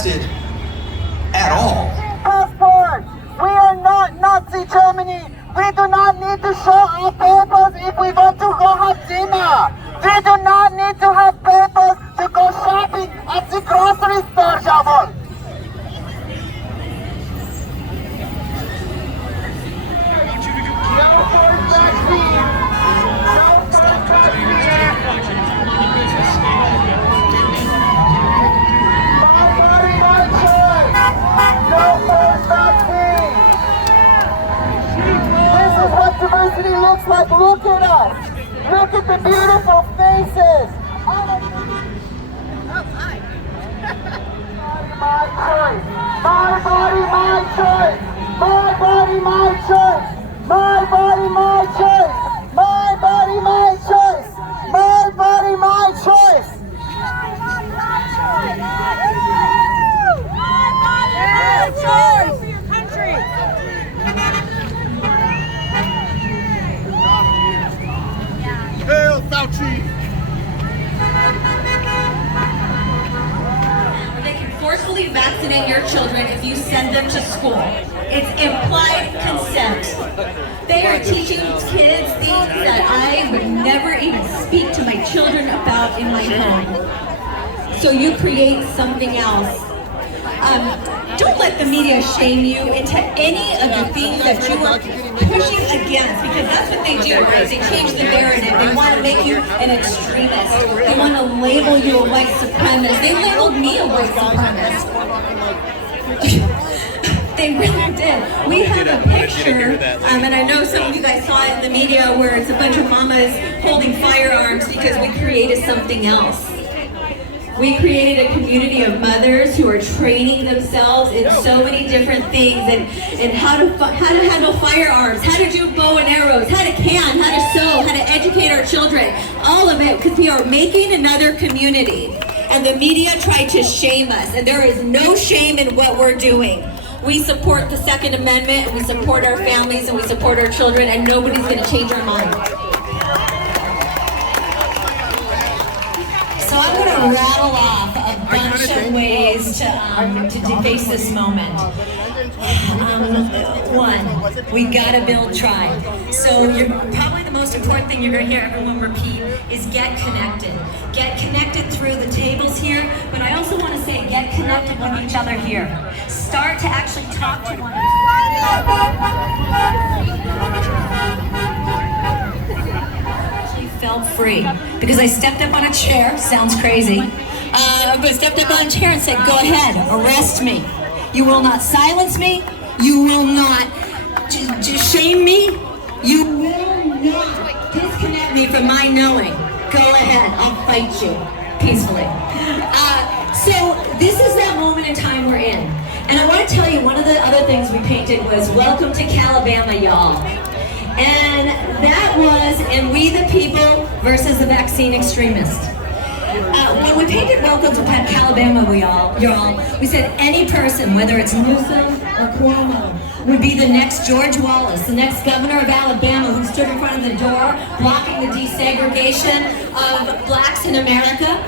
tested at all. Passport! We are not Nazi Germany! We do not need to show our papers if we want to go have dinner! We do not need to have papers to go shopping at the grocery store, jawohl! Diversity looks like. Look at us. Look at the beautiful faces. My choice. My body, my choice. My body, my choice. My body, my choice. My body, my choice. My body, my choice. My choice for your country. Hail Fauci! They can forcefully vaccinate your children if you send them to school. It's implied consent. They are teaching kids things that I would never even speak to my children about in my home. So you create something else. Don't let the media shame you into any of the things that you are pushing against, because that's what they do, right? They change the narrative. They want to make you an extremist. They want to label you a white supremacist. They labeled me a white supremacist. They really did. We have a picture, and I know some of you guys saw it in the media, where it's a bunch of mamas holding firearms because we created something else. We created a community of mothers who are training themselves in so many different things, and how to handle firearms, how to do bow and arrows, how to can, how to sew, how to educate our children. All of it because we are making another community. And the media tried to shame us, and there is no shame in what we're doing. We support the Second Amendment, and we support our families, and we support our children, and nobody's going to change our mind. So I'm going to rattle off a bunch of ways to deface this moment. One, we got to build tribe. So probably the most important thing you're going to hear everyone repeat is get connected. Get connected through the tables here, but I also want to say get connected with each other here. Start to actually talk to one another. Felt free because I stepped up on a chair. Sounds crazy. But stepped up on a chair and said, "Go ahead, arrest me. You will not silence me. You will not just shame me. You will not disconnect me from my knowing. Go ahead, I'll fight you peacefully." So this is that moment in time we're in, and I want to tell you one of the other things we painted was "Welcome to Calabama, y'all." And that was "And we the people versus the vaccine extremists." When we painted "Welcome to Calabama, y'all," we said any person, whether it's Newsom or Cuomo, would be the next George Wallace, the next governor of Alabama who stood in front of the door blocking the desegregation of blacks in America.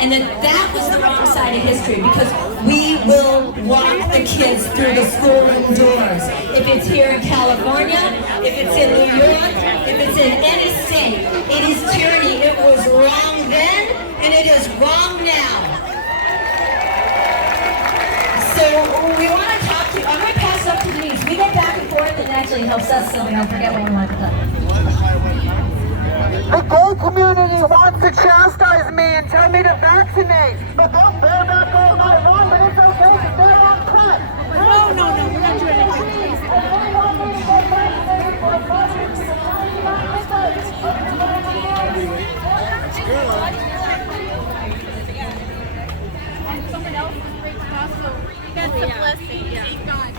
And that was the wrong side of history, because we will walk the kids through the schoolroom doors. If it's here in California, if it's in New York, if it's in any state, it is tyranny. It was wrong then, and it is wrong now. So we want to talk to you. I'm going to pass it up to Denise. We go back and forth, and it actually helps us so we don't forget what we want to do. The gay community wants to chastise me and tell me to vaccinate, but they'll bear back all night long, but it's okay because they're on crack. No, we're not doing anything. And someone else is great to us, so that's a blessing. Thank God,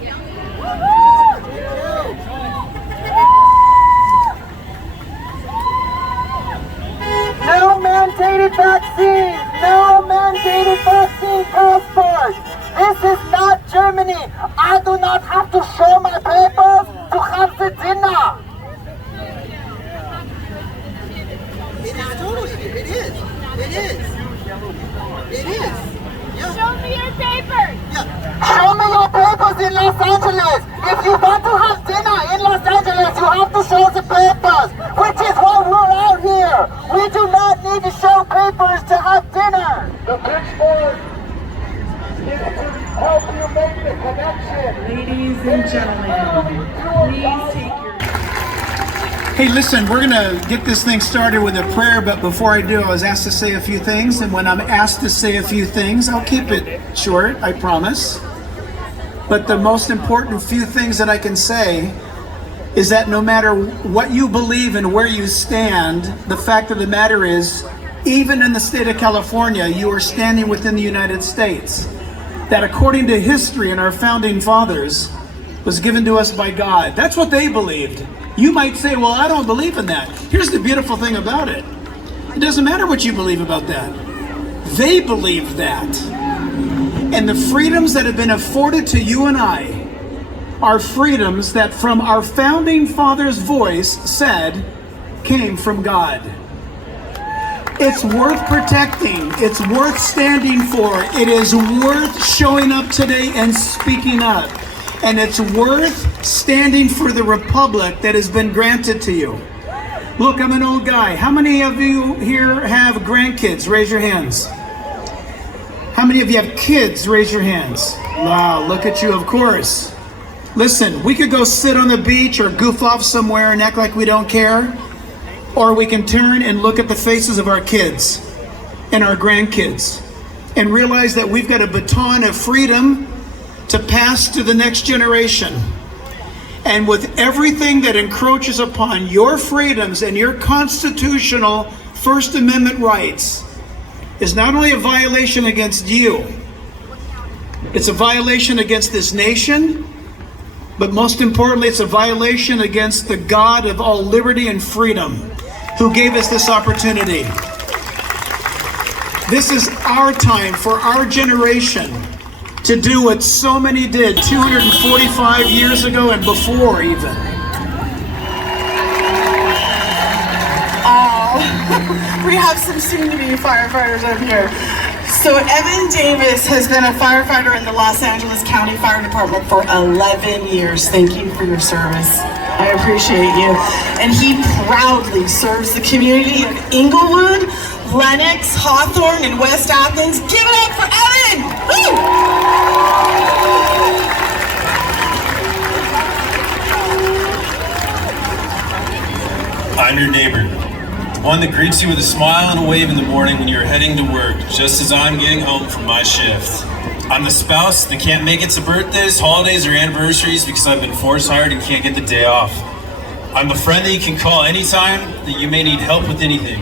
No mandated vaccine! No mandated vaccine passport! This is not Germany! I do not have to show my papers to have the dinner! It is totally, it is. Yeah. Show me your papers! If you want to have dinner in Los Angeles, you have to show the papers, which is why we're out here. We do not need to show papers to have dinner. The pitchfork is to help you make the connection. Ladies and gentlemen, please take your... Hey, listen, we're going to get this thing started with a prayer, but before I do, I was asked to say a few things, and when I'm asked to say a few things, I'll keep it short, I promise. But the most important few things that I can say is that no matter what you believe and where you stand, the fact of the matter is, even in the state of California, you are standing within the United States. That according to history and our founding fathers, was given to us by God. That's what they believed. You might say, well, I don't believe in that. Here's the beautiful thing about it. It doesn't matter what you believe about that. They believed that. And the freedoms that have been afforded to you and I are freedoms that from our founding fathers' voice said came from God. It's worth protecting. It's worth standing for. It is worth showing up today and speaking up. And it's worth standing for the republic that has been granted to you. Look, I'm an old guy. How many of you here have grandkids? Raise your hands. How many of you have kids? Raise your hands. Wow, look at you, of course. Listen, we could go sit on the beach or goof off somewhere and act like we don't care. Or we can turn and look at the faces of our kids and our grandkids and realize that we've got a baton of freedom to pass to the next generation. And with everything that encroaches upon your freedoms and your constitutional First Amendment rights is not only a violation against you, it's a violation against this nation, but most importantly, it's a violation against the God of all liberty and freedom who gave us this opportunity. This is our time for our generation to do what so many did 245 years ago and before even. We have some soon-to-be firefighters up here. So Evan Davis has been a firefighter in the Los Angeles County Fire Department for 11 years. Thank you for your service. I appreciate you. And he proudly serves the community of Inglewood, Lenox, Hawthorne, and West Athens. Give it up for Evan! Woo! I'm your neighbor, the one that greets you with a smile and a wave in the morning when you're heading to work, just as I'm getting home from my shift. I'm the spouse that can't make it to birthdays, holidays, or anniversaries because I've been force hired and can't get the day off. I'm the friend that you can call anytime that you may need help with anything.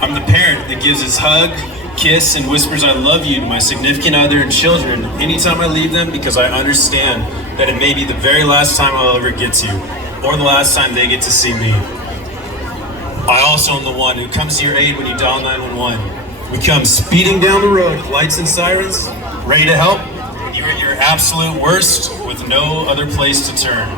I'm the parent that gives his hug, kiss, and whispers I love you to my significant other and children anytime I leave them because I understand that it may be the very last time I'll ever get to, or the last time they get to see me. I also am the one who comes to your aid when you dial 911. We come speeding down the road with lights and sirens, ready to help when you're at your absolute worst with no other place to turn.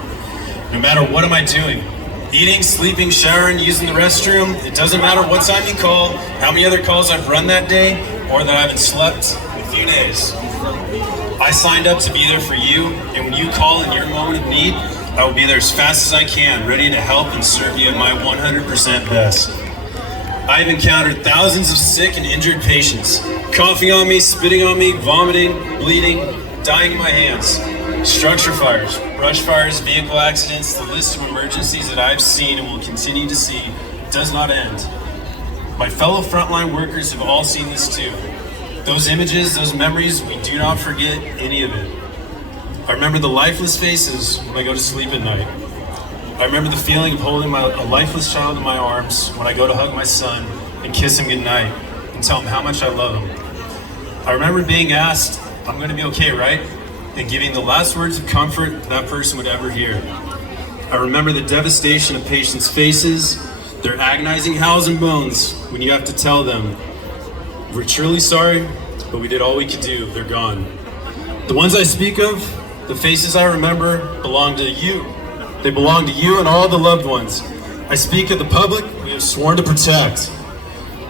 No matter what am I doing, eating, sleeping, showering, using the restroom, it doesn't matter what time you call, how many other calls I've run that day, or that I haven't slept in a few days. I signed up to be there for you, and when you call in your moment of need, I will be there as fast as I can, ready to help and serve you at my 100% best. I've encountered thousands of sick and injured patients, coughing on me, spitting on me, vomiting, bleeding, dying in my hands. Structure fires, brush fires, vehicle accidents, the list of emergencies that I've seen and will continue to see does not end. My fellow frontline workers have all seen this too. Those images, those memories, we do not forget any of it. I remember the lifeless faces when I go to sleep at night. I remember the feeling of holding a lifeless child in my arms when I go to hug my son and kiss him goodnight and tell him how much I love him. I remember being asked, "I'm going to be okay, right?" and giving the last words of comfort that person would ever hear. I remember the devastation of patients' faces, their agonizing howls and moans when you have to tell them, "We're truly sorry, but we did all we could do. They're gone." The ones I speak of, the faces I remember, belong to you. They belong to you and all the loved ones. I speak of the public we have sworn to protect.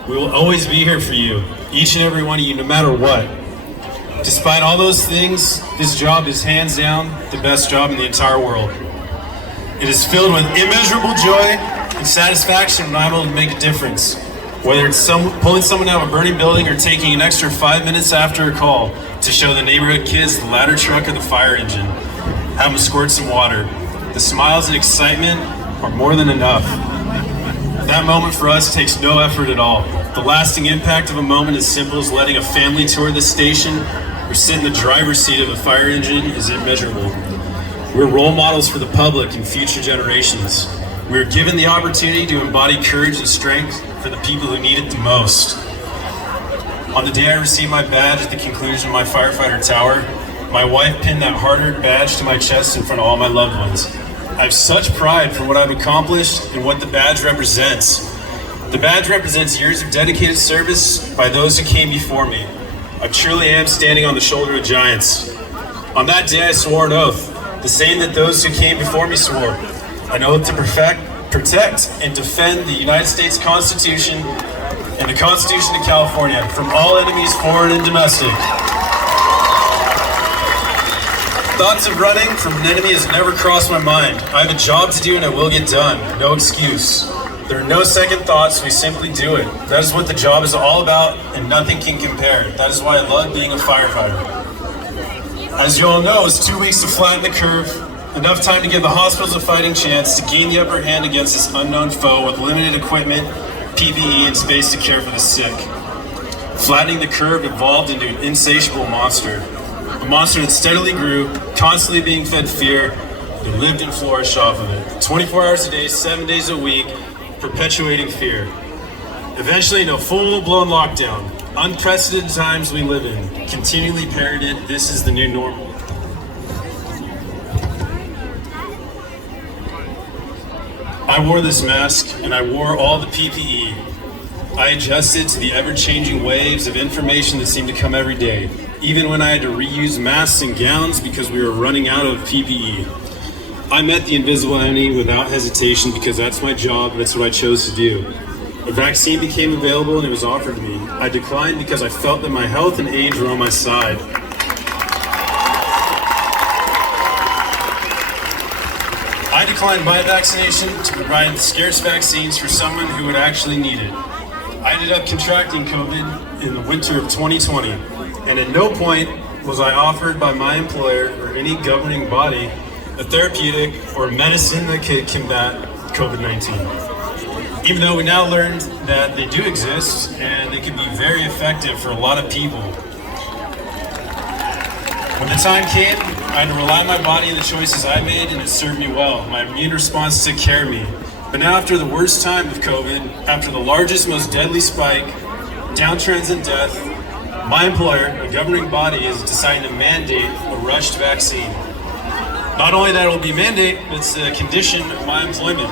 We will always be here for you, each and every one of you, no matter what. Despite all those things, this job is hands down the best job in the entire world. It is filled with immeasurable joy and satisfaction when I'm able to make a difference. Whether it's pulling someone out of a burning building or taking an extra 5 minutes after a call to show the neighborhood kids the ladder truck or the fire engine, have them squirt some water. The smiles and excitement are more than enough. That moment for us takes no effort at all. The lasting impact of a moment as simple as letting a family tour the station or sit in the driver's seat of a fire engine is immeasurable. We're role models for the public and future generations. We're given the opportunity to embody courage and strength for the people who need it the most. On the day I received my badge at the conclusion of my firefighter tower, my wife pinned that hard-earned badge to my chest in front of all my loved ones. I have such pride for what I've accomplished and what the badge represents. The badge represents years of dedicated service by those who came before me. I truly am standing on the shoulder of giants. On that day I swore an oath, the same that those who came before me swore. An oath to protect and defend the United States Constitution and the Constitution of California from all enemies, foreign and domestic. Thoughts of running from an enemy has never crossed my mind. I have a job to do and it will get done. No excuse. There are no second thoughts, we simply do it. That is what the job is all about and nothing can compare. That is why I love being a firefighter. As you all know, it's 2 weeks to flatten the curve. Enough time to give the hospitals a fighting chance to gain the upper hand against this unknown foe with limited equipment, PPE, and space to care for the sick. Flattening the curve evolved into an insatiable monster. A monster that steadily grew, constantly being fed fear, and lived and flourished off of it. 24 hours a day, 7 days a week, perpetuating fear. Eventually, in a full-blown lockdown, unprecedented times we live in, continually parroted, this is the new normal. I wore this mask, and I wore all the PPE. I adjusted to the ever-changing waves of information that seemed to come every day, even when I had to reuse masks and gowns because we were running out of PPE. I met the invisible enemy without hesitation because that's my job, that's what I chose to do. A vaccine became available and it was offered to me. I declined because I felt that my health and age were on my side. I declined my vaccination to provide scarce vaccines for someone who would actually need it. I ended up contracting COVID in the winter of 2020, and at no point was I offered by my employer or any governing body a therapeutic or medicine that could combat COVID-19. Even though we now learned that they do exist and they can be very effective for a lot of people. When the time came, I had to rely on my body and the choices I made, and it served me well. My immune response took care of me. But now after the worst time of COVID, after the largest, most deadly spike, downtrends in death, my employer, a governing body, is deciding to mandate a rushed vaccine. Not only that it will be mandated, it's a condition of my employment.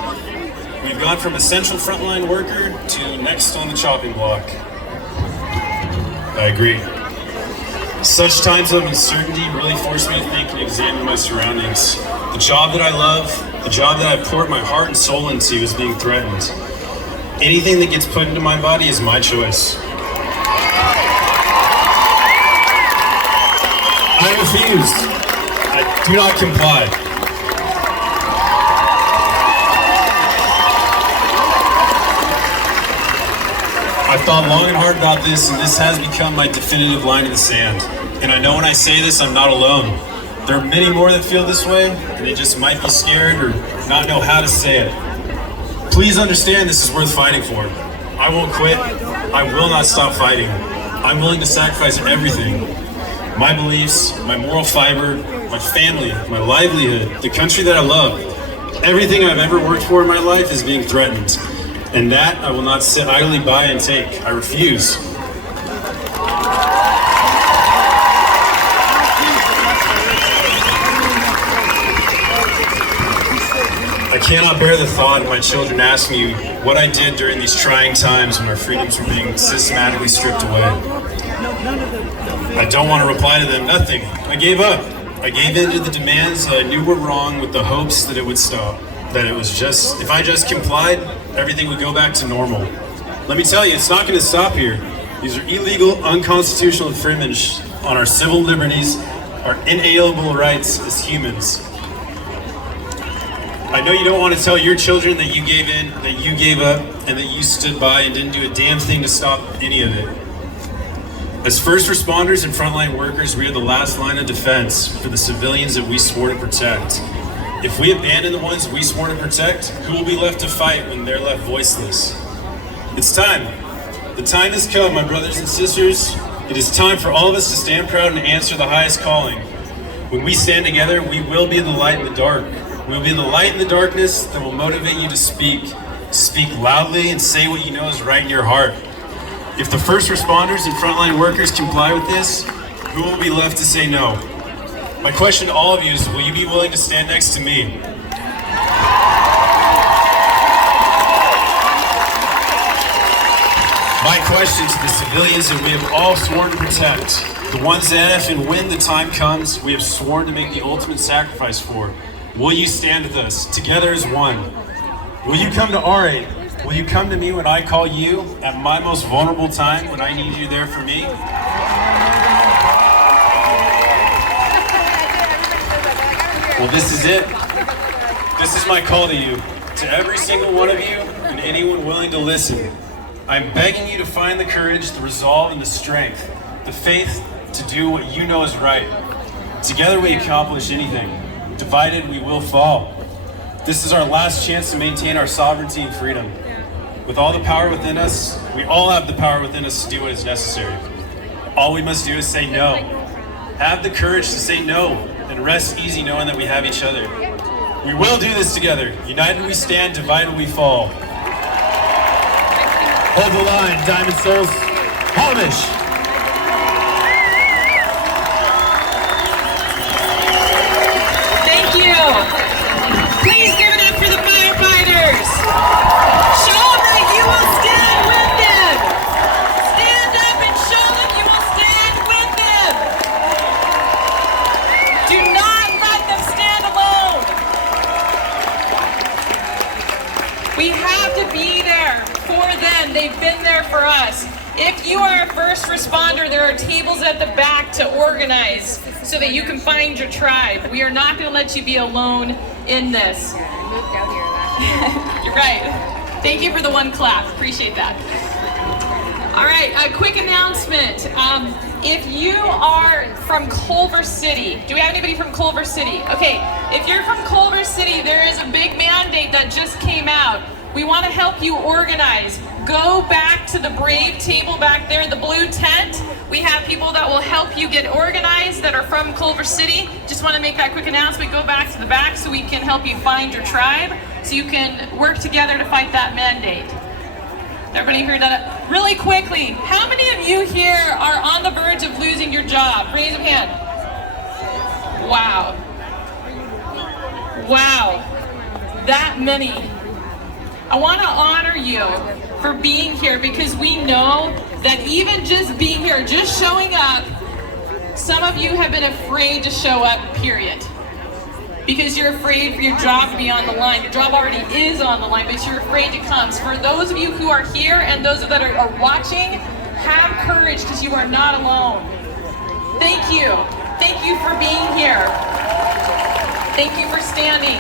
We've gone from essential frontline worker to next on the chopping block. I agree. Such times of uncertainty really forced me to think and examine my surroundings. The job that I love, the job that I poured my heart and soul into is being threatened. Anything that gets put into my body is my choice. I refuse. I do not comply. I've thought long and hard about this, and this has become my definitive line in the sand. And I know when I say this, I'm not alone. There are many more that feel this way, and they just might be scared or not know how to say it. Please understand this is worth fighting for. I won't quit. I will not stop fighting. I'm willing to sacrifice everything. My beliefs, my moral fiber, my family, my livelihood, the country that I love. Everything I've ever worked for in my life is being threatened. And that I will not sit idly by and take. I refuse. I cannot bear the thought of my children ask me what I did during these trying times when our freedoms were being systematically stripped away. I don't want to reply to them, nothing. I gave up. I gave in to the demands that I knew were wrong with the hopes that it would stop. That it was just, if I just complied, everything would go back to normal. Let me tell you, it's not going to stop here. These are illegal, unconstitutional on our civil liberties, our inalienable rights as humans. I know you don't want to tell your children that you gave in, that you gave up, and that you stood by and didn't do a damn thing to stop any of it. As first responders and frontline workers, we are the last line of defense for the civilians that we swore to protect. If we abandon the ones we swore to protect, who will be left to fight when they're left voiceless? It's time. The time has come, my brothers and sisters. It is time for all of us to stand proud and answer the highest calling. When we stand together, we will be the light in the dark. We will be the light in the darkness that will motivate you to speak loudly and say what you know is right in your heart. If the first responders and frontline workers comply with this, who will be left to say no? My question to all of you is, will you be willing to stand next to me? My question to the civilians that we have all sworn to protect, the ones that if and when the time comes, we have sworn to make the ultimate sacrifice for, will you stand with us, together as one? Will you come to 𝙑𝙖𝙘𝙘𝙞? Will you come to me when I call you at my most vulnerable time, when I need you there for me? Well, this is it. This is my call to you, to every single one of you and anyone willing to listen. I'm begging you to find the courage, the resolve, and the strength, the faith to do what you know is right. Together we accomplish anything. Divided, we will fall. This is our last chance to maintain our sovereignty and freedom. With all the power within us, we all have the power within us to do what is necessary. All we must do is say no. Have the courage to say no, and rest easy knowing that we have each other. We will do this together. United we stand, divided we fall. Hold the line, Diamond Souls. Hamish. Thank you. Please give it up for the firefighters. Show them that you will stand with them. Stand up and show them you will stand with them. Do not let them stand alone. We have to be there for them. They've been there for us. If you are a first responder, there are tables at the back to organize so that you can find your tribe. We are not going to let you be alone in this. You're right. Thank you for the one clap. Appreciate that. All right, a quick announcement. If you are from Culver City, do we have anybody from Culver City? Okay, if you're from Culver City, there is a big mandate that just came out. We want to help you organize. Go back to the Brave table back there in the blue tent. We have people that will help you get organized that are from Culver City. Just want to make that quick announcement. Go back to the back so we can help you find your tribe, so you can work together to fight that mandate. Everybody heard that? Really quickly, how many of you here are on the verge of losing your job? Raise a hand. Wow. Wow. That many. I want to honor you for being here, because we know that even just being here, just showing up, some of you have been afraid to show up, period. Because you're afraid for your job to be on the line. Your job already is on the line, but you're afraid to come. So for those of you who are here and those that are watching, have courage, because you are not alone. Thank you. Thank you for being here. Thank you for standing.